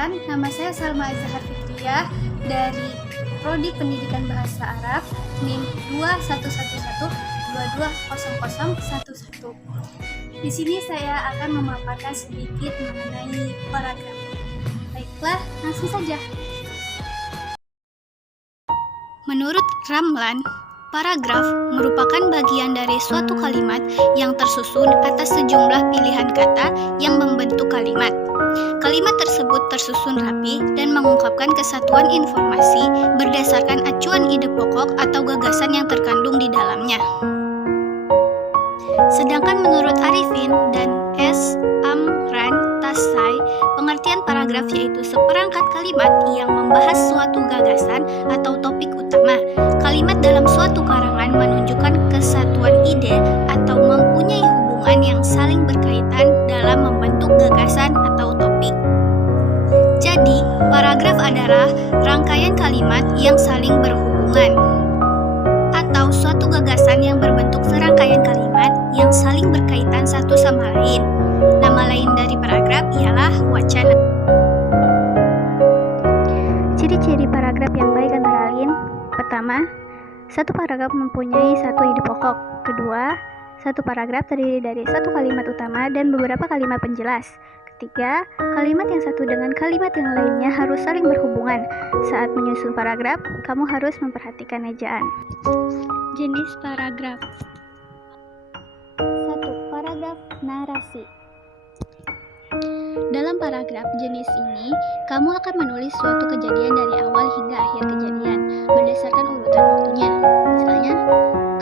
Perkenalkan, nama saya Salma Azhar Fitriah dari Prodi Pendidikan Bahasa Arab NIM 2111220011. Di sini saya akan memaparkan sedikit mengenai paragraf. Baiklah, langsung saja. Menurut Ramlan, paragraf merupakan bagian dari suatu kalimat yang tersusun atas sejumlah pilihan kata yang membentuk kalimat. Kalimat tersebut tersusun rapi dan mengungkapkan kesatuan informasi berdasarkan acuan ide pokok atau gagasan yang terkandung di dalamnya. Sedangkan menurut Arifin dan S. Amran Tasai, pengertian paragraf yaitu seperangkat kalimat yang membahas suatu gagasan atau topik utama. Kalimat dalam suatu karangan menunjukkan kesatuan ide atau mempunyai hubungan yang saling berkaitan dalam membentuk gagasan atau topik. Jadi, paragraf adalah rangkaian kalimat yang saling berhubungan atau suatu gagasan yang berbentuk serangkaian kalimat yang saling berkaitan satu sama lain. Nama lain dari paragraf ialah wacana. Ciri-ciri paragraf yang baik antara lain: pertama, satu paragraf mempunyai satu ide pokok. Kedua, satu paragraf terdiri dari satu kalimat utama dan beberapa kalimat penjelas. Ketiga, kalimat yang satu dengan kalimat yang lainnya harus saling berhubungan. Saat menyusun paragraf, kamu harus memperhatikan ejaan. Jenis paragraf. 1. Paragraf narasi. Dalam paragraf jenis ini, kamu akan menulis suatu kejadian dari awal hingga akhir kejadian berdasarkan urutan waktunya. Misalnya,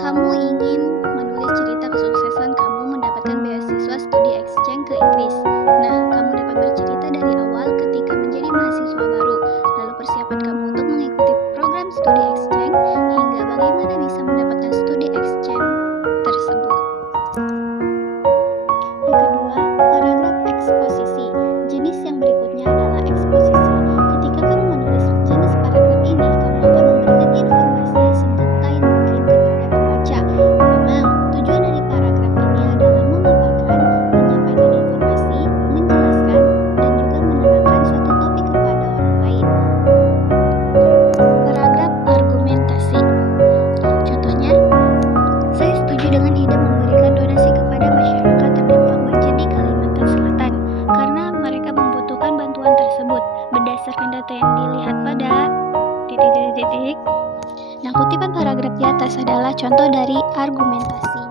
kamu ingin menulis cerita kesuksesan kamu mendapatkan beasiswa studi exchange ke Inggris. Nah, kamu dapat bercerita dari awal ketika menjadi mahasiswa baru, lalu persiapan kamu untuk mengikuti program studi exchange, hingga bagaimana bisa mendapatkan studi exchange tersebut. Yang kedua, paragraf eksposisi. Jenis yang berikutnya adalah eksposisi. Ketika kamu menulis jenis paragraf ini, kamu akan memberikan informasi sedetail mungkin kepada pembaca. Memang, tujuan dari paragraf ini adalah memaparkan, menyampaikan informasi, menjelaskan, dan juga menerangkan suatu topik kepada orang lain. Paragraf argumentasi. Contohnya, saya setuju dengan ide memberikan donasi kepada masyarakat terdampak banjir di Kalimantan Selatan karena mereka membutuhkan bantuan tersebut berdasarkan data yang dilihat pada titik. Nah, kutipan paragraf di atas adalah contoh dari argumentasi.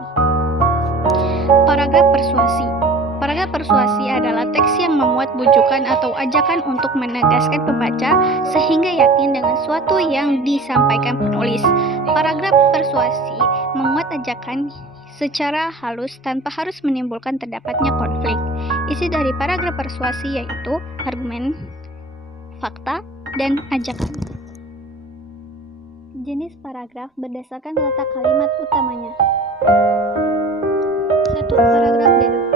Paragraf persuasi. Paragraf persuasi adalah teks yang memuat bujukan atau ajakan untuk menegaskan pembaca sehingga yakin dengan suatu yang disampaikan penulis. Paragraf persuasi memuat ajakan secara halus tanpa harus menimbulkan terdapatnya konflik. Isi dari paragraf persuasi yaitu argumen, fakta, dan ajakan. Jenis paragraf berdasarkan letak kalimat utamanya. 1. Paragraf deduktif.